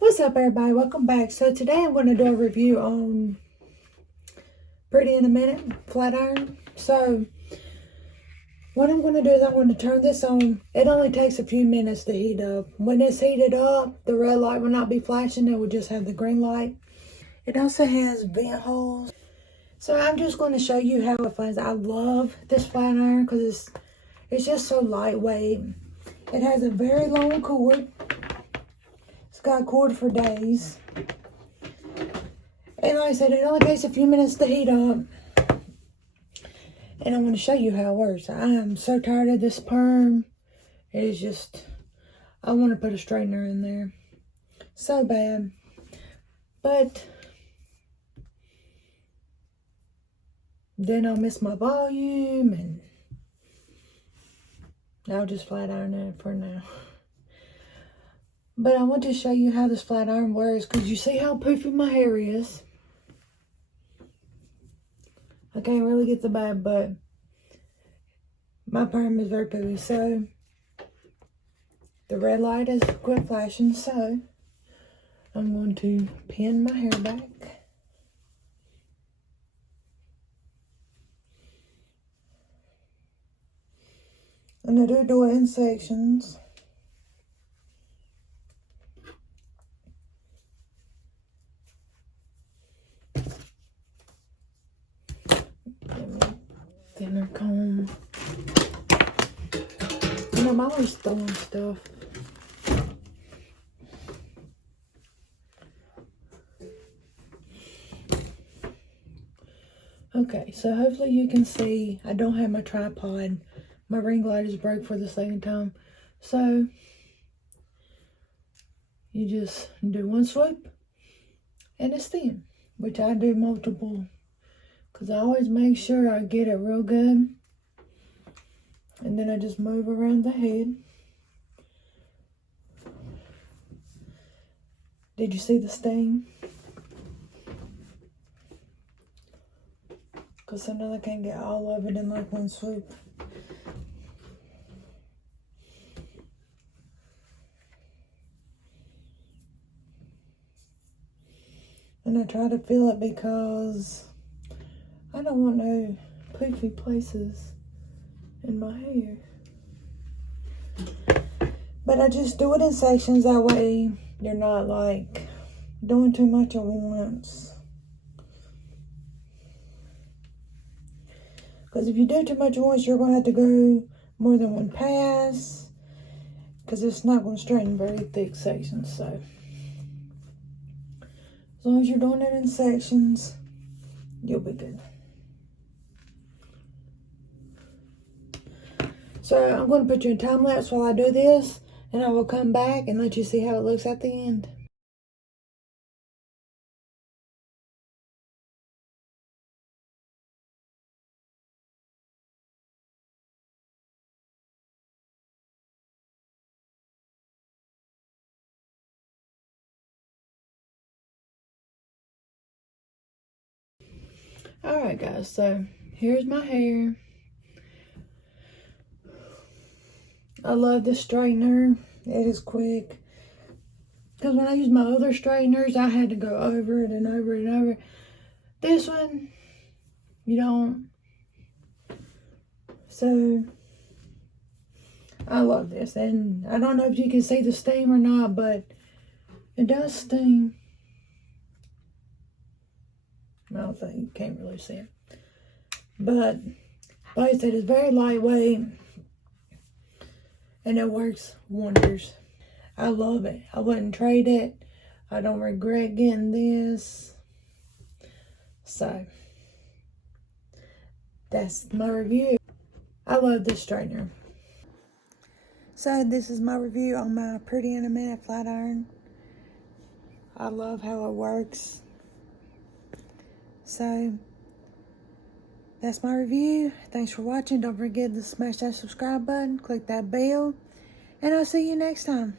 What's up, everybody? Welcome back. So today I'm going to do a review on Pretty in a Minute flat iron. So what I'm going to do is I'm going to turn this on. It only takes a few minutes to heat up. When it's heated up, the red light will not be flashing. It will just have the green light. It also has vent holes. So I'm just going to show you how it flats. I love this flat iron because it's just so lightweight. It has a very long cord. It's got a cord for days. And like I said, it only takes a few minutes to heat up. And I'm going to show you how it works. I am so tired of this perm. It is just, I want to put a straightener in there. So bad. But then I'll miss my volume and I'll just flat iron it for now. But I want to show you how this flat iron works because you see how poofy my hair is. I can't really get the bad, but my perm is very poofy. So the red light has quit flashing, so I'm going to pin my hair back. And I do it in sections. Thinner comb. And I'm always throwing stuff. Okay, so hopefully you can see I don't have my tripod. My ring light is broke for the second time. So you just do one swoop and it's thin, which I do multiple because I always make sure I get it real good. And then I just move around the head. Did you see the stain? Because sometimes I can't get all of it in like one swoop. And I try to feel it because I don't want no poofy places in my hair. But I just do it in sections, that way you're not like doing too much at once. Because if you do too much at once, you're going to have to go more than one pass. Because it's not going to straighten very thick sections. So as long as you're doing it in sections, you'll be good. So I'm going to put you in time lapse while I do this. And I will come back and let you see how it looks at the end. Alright guys, so here's my hair. I love this straightener. It is quick. Because when I use my other straighteners, I had to go over it and over it and over. This one, you don't. So, I love this. And I don't know if you can see the steam or not, but it does steam. I don't think you can't really see it. But, like I said, it's very lightweight. And it works wonders. I love it. I wouldn't trade it. I don't regret getting this. So, that's my review. I love this straightener. So, this is my review on my Pretty in a Minute flat iron. I love how it works. So, that's my review. Thanks for watching. Don't forget to smash that subscribe button. Click that bell. And I'll see you next time.